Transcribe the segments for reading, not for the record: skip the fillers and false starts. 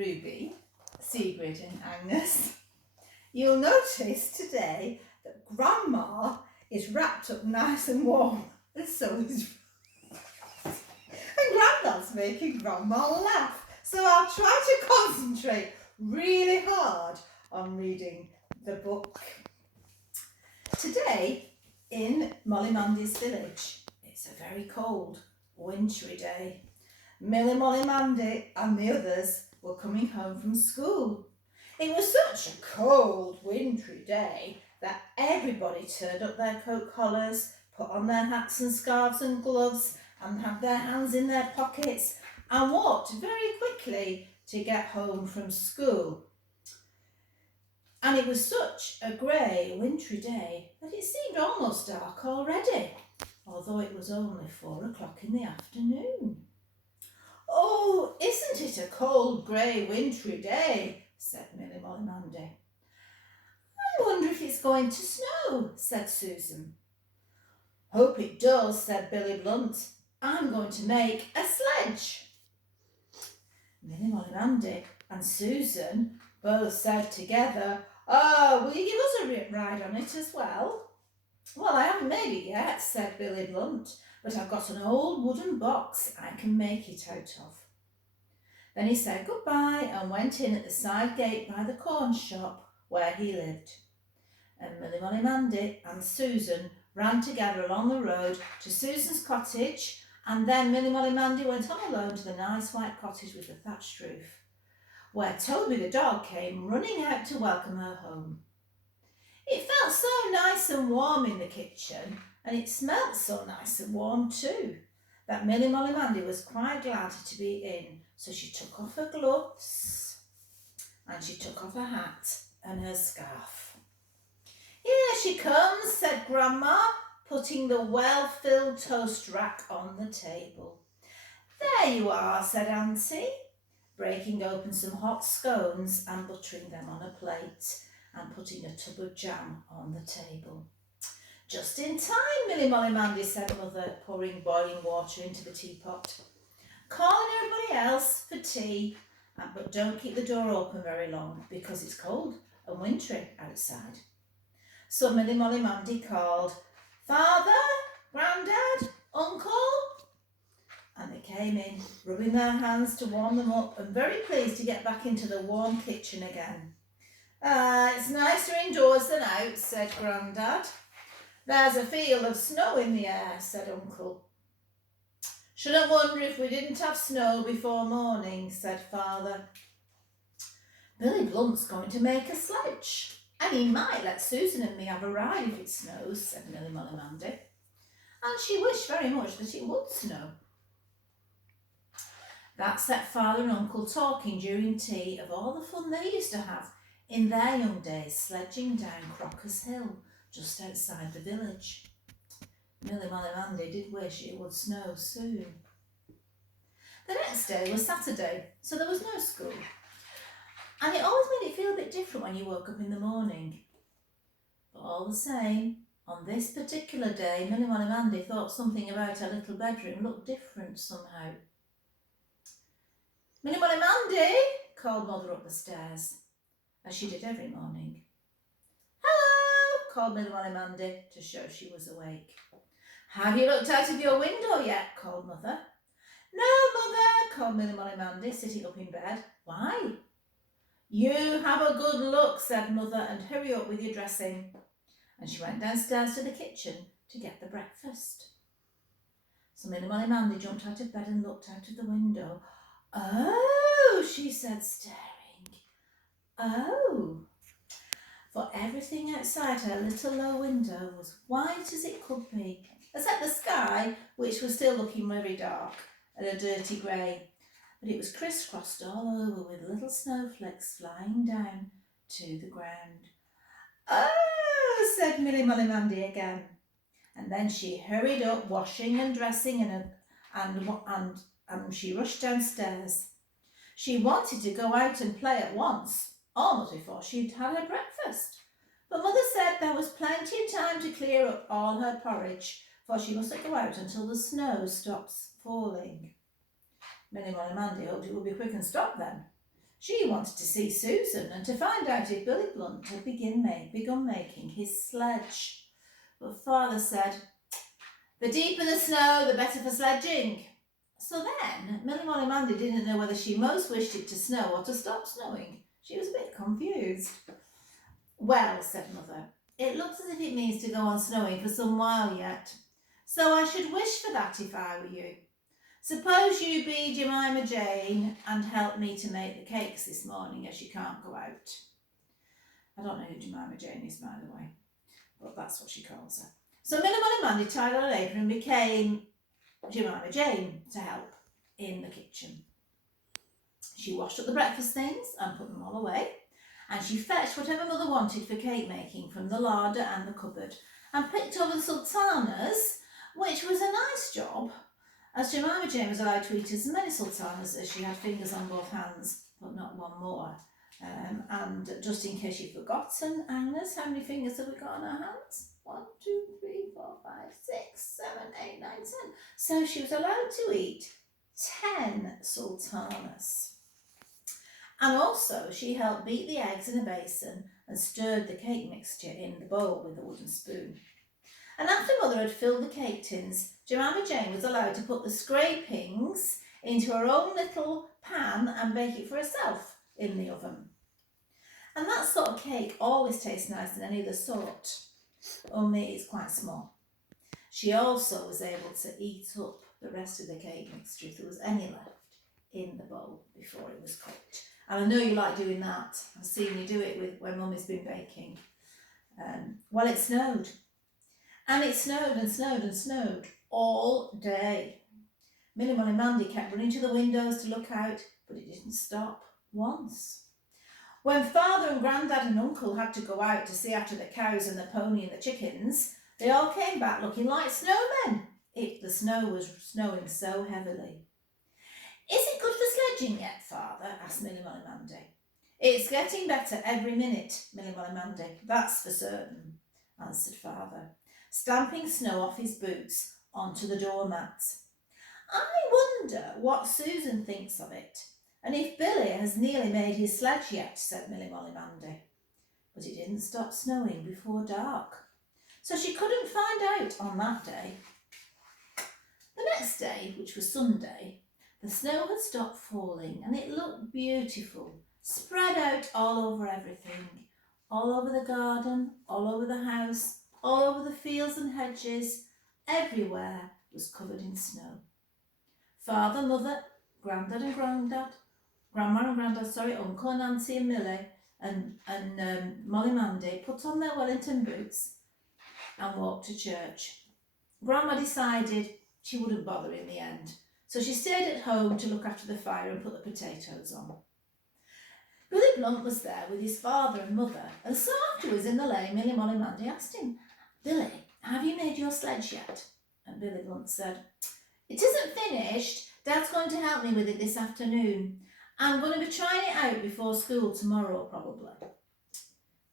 Ruby, Sigrid and Agnes, you'll notice today that Grandma is wrapped up nice and warm, and so is and Grandad's making Grandma laugh. So I'll try to concentrate really hard on reading the book. Today, in Molly Mandy's village, it's a very cold, wintry day. Milly, Molly Mandy and the others were coming home from school. It was such a cold, wintry day that everybody turned up their coat collars, put on their hats and scarves and gloves, and had their hands in their pockets and walked very quickly to get home from school. And it was such a grey, wintry day that it seemed almost dark already, although it was only 4 o'clock in the afternoon. "Oh, isn't it a cold, grey, wintry day?" said Milly Molly Mandy. "I wonder if it's going to snow," said Susan. "Hope it does," said Billy Blunt. "I'm going to make a sledge." Milly Molly Mandy and Susan both said together, "Oh, will you give us a ride on it as well?" "Well, I haven't made it yet," said Billy Blunt, "but I've got an old wooden box I can make it out of." Then he said goodbye and went in at the side gate by the corn shop where he lived. And Milly Molly Mandy and Susan ran together along the road to Susan's cottage, and then Milly Molly Mandy went on alone to the nice white cottage with the thatched roof, where Toby the dog came running out to welcome her home. It felt so nice and warm in the kitchen, and it smelt so nice and warm too, that Milly Molly Mandy was quite glad to be in, so she took off her gloves and she took off her hat and her scarf. "Here she comes," said Grandma, putting the well-filled toast rack on the table. "There you are," said Auntie, breaking open some hot scones and buttering them on a plate and putting a tub of jam on the table. "Just in time, Milly Molly Mandy," said Mother, pouring boiling water into the teapot. "Calling everybody else for tea, but don't keep the door open very long because it's cold and wintry outside." So Milly Molly Mandy called, "Father, Grandad, Uncle," and they came in, rubbing their hands to warm them up and very pleased to get back into the warm kitchen again. "It's nicer indoors than out," said Grandad. "There's a feel of snow in the air," said Uncle. "Shouldn't wonder if we didn't have snow before morning," said Father. "Billy Blunt's going to make a sledge, and he might let Susan and me have a ride if it snows," said Milly Molly Mandy. And she wished very much that it would snow. That set Father and Uncle talking during tea of all the fun they used to have in their young days sledging down Crocker's Hill, just outside the village. Milly Molly Mandy did wish it would snow soon. The next day was Saturday, so there was no school. And it always made it feel a bit different when you woke up in the morning. But all the same, on this particular day, Milly Molly Mandy thought something about her little bedroom looked different somehow. "Milly Molly Mandy," called Mother up the stairs, as she did every morning. "Hello," called Milly Molly Mandy to show she was awake. "Have you looked out of your window yet?" called Mother. "No, Mother," called Milly Molly Mandy, sitting up in bed. "Why?" "You have a good look," said Mother, "and hurry up with your dressing." And she went downstairs to the kitchen to get the breakfast. So Milly Molly Mandy jumped out of bed and looked out of the window. "Oh," she said, staring. "Oh." For everything outside her little low window was white as it could be, except the sky, which was still looking very dark and a dirty grey, but it was crisscrossed all over with little snowflakes flying down to the ground. "Oh," said Milly Molly Mandy again, and then she hurried up, washing and dressing, and she rushed downstairs. She wanted to go out and play at once, almost before she'd had her breakfast. But Mother said there was plenty of time to clear up all her porridge, for she mustn't go out until the snow stops falling. Milly Molly Mandy hoped it would be quick and stop then, She wanted to see Susan and to find out if Billy Blunt had begun making his sledge. But Father said, "The deeper the snow, the better for sledging." So then, Milly Molly Mandy didn't know whether she most wished it to snow or to stop snowing. She was a bit confused. "Well," said Mother, "it looks as if it means to go on snowing for some while yet. So I should wish for that if I were you. Suppose you be Jemima Jane and help me to make the cakes this morning, as you can't go out." I don't know who Jemima Jane is, by the way, but that's what she calls her. So Milly Molly Mandy tied on her apron and became Jemima Jane to help in the kitchen. She washed up the breakfast things and put them all away, and she fetched whatever Mother wanted for cake making from the larder and the cupboard, and picked over the sultanas, which was a nice job, as Jemima Jane was allowed to eat as many sultanas as she had fingers on both hands, but not one more. And just in case you've forgotten, Agnes, how many fingers have we got on our hands? 1, 2, 3, 4, 5, 6, 7, 8, 9, 10. So she was allowed to eat 10 sultanas. And also she helped beat the eggs in a basin and stirred the cake mixture in the bowl with a wooden spoon. And after Mother had filled the cake tins, Jemima Jane was allowed to put the scrapings into her own little pan and bake it for herself in the oven. And that sort of cake always tastes nicer than any other sort, only it's quite small. She also was able to eat up the rest of the cake mixture if there was any left in the bowl before it was cooked. And I know you like doing that. I've seen you do it when Mummy's been baking. Well, it snowed. And it snowed and snowed and snowed all day. Milly Molly Mandy kept running to the windows to look out, but it didn't stop once. When Father and Grandad and Uncle had to go out to see after the cows and the pony and the chickens, they all came back looking like snowmen. The snow was snowing so heavily. "Is it good for sledging yet, Father?" asked Milly Molly Mandy. "It's getting better every minute, Milly Molly Mandy, that's for certain," answered Father, stamping snow off his boots onto the doormat. "I wonder what Susan thinks of it, and if Billy has nearly made his sledge yet," said Milly Molly Mandy. But it didn't stop snowing before dark, so she couldn't find out on that day. The next day, which was Sunday, the snow had stopped falling and it looked beautiful, spread out all over everything, all over the garden, all over the house, all over the fields and hedges. Everywhere was covered in snow. Father, Mother, Grandad and Grandad, Grandma and Grandad, Uncle and Auntie and Milly and Molly Mandy put on their Wellington boots and walked to church. Grandma decided she wouldn't bother in the end, so she stayed at home to look after the fire and put the potatoes on. Billy Blunt was there with his father and mother, and so afterwards in the lane, Milly Molly Mandy asked him, "Billy, have you made your sledge yet?" And Billy Blunt said, "It isn't finished. Dad's going to help me with it this afternoon. I'm going to be trying it out before school tomorrow, probably."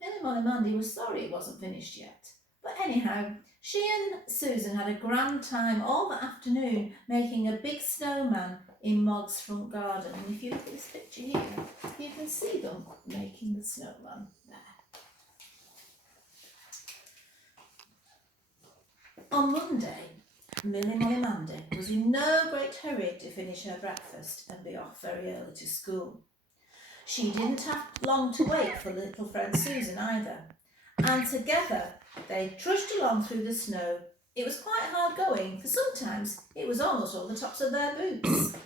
Milly Molly Mandy was sorry it wasn't finished yet, but anyhow, she and Susan had a grand time all the afternoon making a big snowman in Mog's front garden. And if you look at this picture here, you can see them making the snowman there. On Monday, Milly Molly Mandy was in no great hurry to finish her breakfast and be off very early to school. She didn't have long to wait for little friend Susan either, and together they trudged along through the snow. It was quite hard going, for sometimes it was almost over the tops of their boots.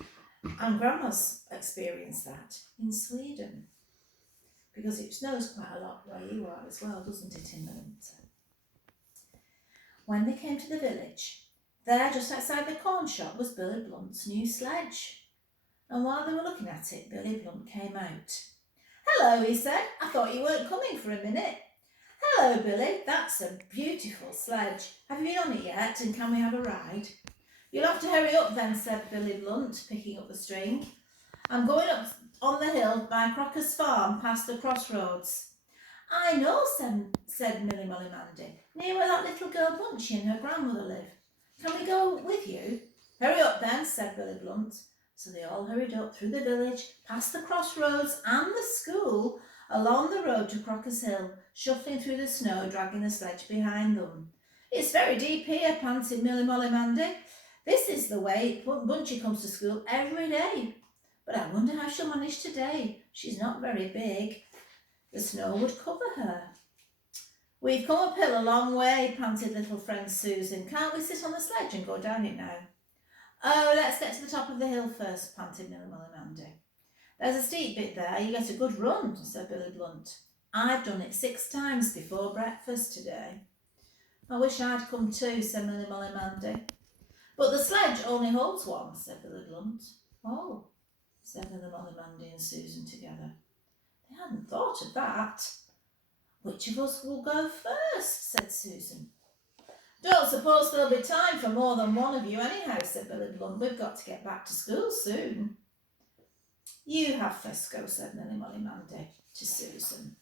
And Grandma's experienced that in Sweden, because it snows quite a lot where you are as well, doesn't it, in the winter? When they came to the village, there just outside the corn shop was Billy Blunt's new sledge. And while they were looking at it, Billy Blunt came out. "Hello," he said. "I thought you weren't coming for a minute." "Hello, Billy, that's a beautiful sledge. Have you been on it yet, and can we have a ride?" "You'll have to hurry up then," said Billy Blunt, picking up the string. "I'm going up on the hill by Crocker's farm past the crossroads." "I know," said Milly Molly Mandy, "near where that little girl Bunchy and her grandmother live. Can we go with you?" "Hurry up then," said Billy Blunt. So they all hurried up through the village, past the crossroads and the school, along the road to Crocker's Hill, shuffling through the snow, dragging the sledge behind them. "It's very deep here," panted Milly Molly Mandy. "This is the way Bunchy comes to school every day. But I wonder how she'll manage today. She's not very big. The snow would cover her." "We've come uphill a long way," panted little friend Susan. "Can't we sit on the sledge and go down it now?" "Oh, let's get to the top of the hill first," panted Milly Molly Mandy. "There's a steep bit there. You get a good run," said Billy Blunt. "I've done it 6 times before breakfast today." "I wish I'd come too," said Milly Molly Mandy. "But the sledge only holds 1, said Billy Blunt. "Oh," said Milly Molly Mandy and Susan together. They hadn't thought of that. "Which of us will go first?" said Susan. "Don't suppose there'll be time for more than one of you anyhow," said Billy Blunt. "We've got to get back to school soon." "You have first go," said Milly Molly Mandy to Susan.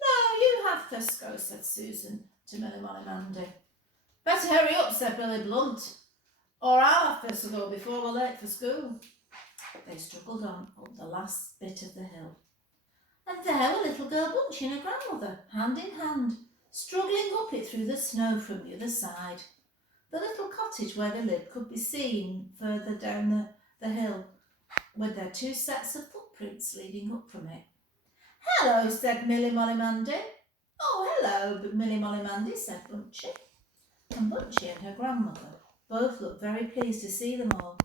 "No, you have first go," said Susan to Milly Molly Mandy. "Better hurry up," said Billy Blunt, "or I'll have first go before we're late for school." They struggled on up the last bit of the hill. And there were little girl Bunchy and her grandmother, hand in hand, struggling up it through the snow from the other side. The little cottage where they lived could be seen further down the hill, with their 2 sets of footprints leading up from it. "Hello," said Milly Molly Mandy. "Oh, hello, Milly Molly Mandy," said Bunchy. And Bunchy and her grandmother both looked very pleased to see them all.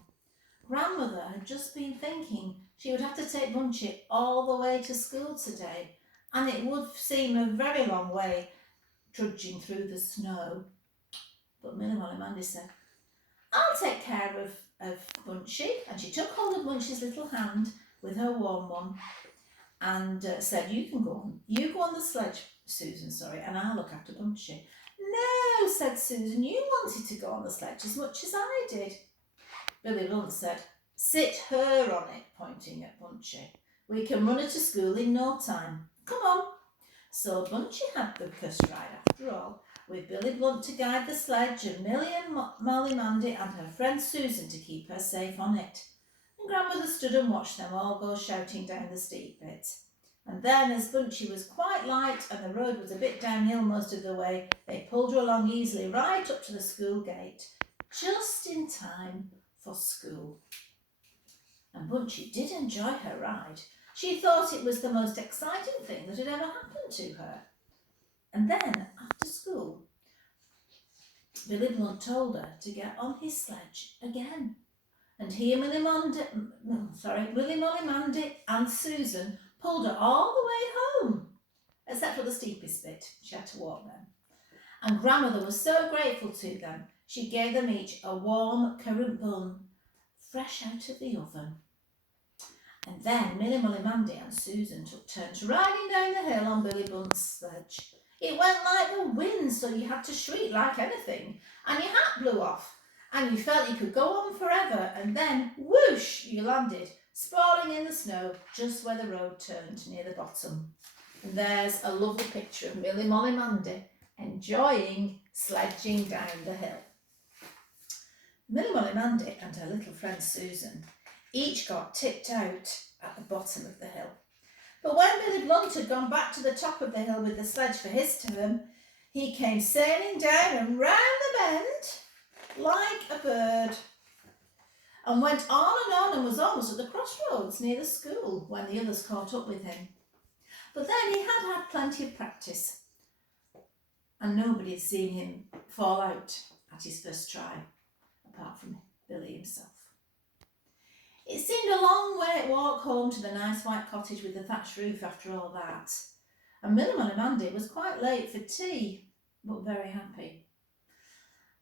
Grandmother had just been thinking she would have to take Bunchy all the way to school today, and it would seem a very long way trudging through the snow. But Milly Molly Mandy said, "I'll take care of Bunchy," and she took hold of Bunchy's little hand with her warm one and said, You go on the sledge, Susan, and I'll look after Bunchy." "No," said Susan, "you wanted to go on the sledge as much as I did." Billy Blunt said, "Sit her on it," pointing at Bunchy. "We can run her to school in no time. Come on." So Bunchy had the first ride after all, with Billy Blunt to guide the sledge and Milly and Molly Mandy and her friend Susan to keep her safe on it. And Grandmother stood and watched them all go shouting down the steep bit. And then, as Bunchy was quite light and the road was a bit downhill most of the way, they pulled her along easily right up to the school gate, just in time for school. And Bunchy did enjoy her ride. She thought it was the most exciting thing that had ever happened to her. And then, after school, Billy Blunt told her to get on his sledge again. And he and Milly Molly Mandy and Susan pulled her all the way home, except for the steepest bit. She had to walk then. And Grandmother was so grateful to them, she gave them each a warm currant bun, fresh out of the oven. And then Milly Molly Mandy and Susan took turns riding down the hill on Billy Blunt's sledge. It went like the wind, so you had to shriek like anything, and your hat blew off, and you felt you could go on forever, and then, whoosh, you landed, sprawling in the snow, just where the road turned near the bottom. And there's a lovely picture of Milly Molly Mandy enjoying sledging down the hill. Milly Molly Mandy and her little friend Susan each got tipped out at the bottom of the hill. But when Billy Blunt had gone back to the top of the hill with the sledge for his turn, he came sailing down and round the bend like a bird, and went on and was almost at the crossroads near the school when the others caught up with him. But then he had plenty of practice, and nobody had seen him fall out at his first try, apart from Billy himself. It seemed a long walk home to the nice white cottage with the thatched roof after all that, and Milly Molly Mandy was quite late for tea, but very happy.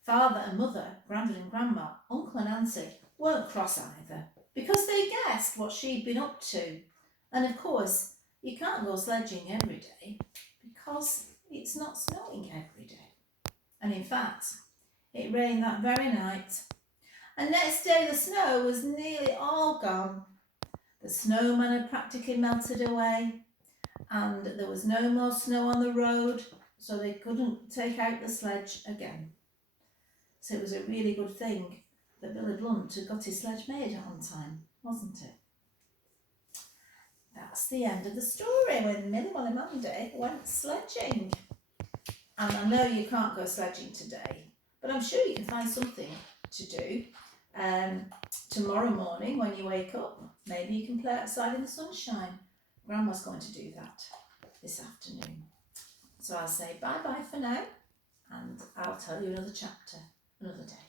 Father and Mother, Grandad and Grandma, Uncle and Auntie weren't cross either, because they guessed what she'd been up to. And of course, you can't go sledging every day, because it's not snowing every day. And in fact, it rained that very night. And next day the snow was nearly all gone. The snowman had practically melted away, and there was no more snow on the road, so they couldn't take out the sledge again. So it was a really good thing that Billy Blunt had got his sledge made on time, wasn't it? That's the end of the story when Millie Molly Mandy went sledging. And I know you can't go sledging today, but I'm sure you can find something to do tomorrow morning when you wake up. Maybe you can play outside in the sunshine. Grandma's going to do that this afternoon. So I'll say bye-bye for now, and I'll tell you another chapter another day.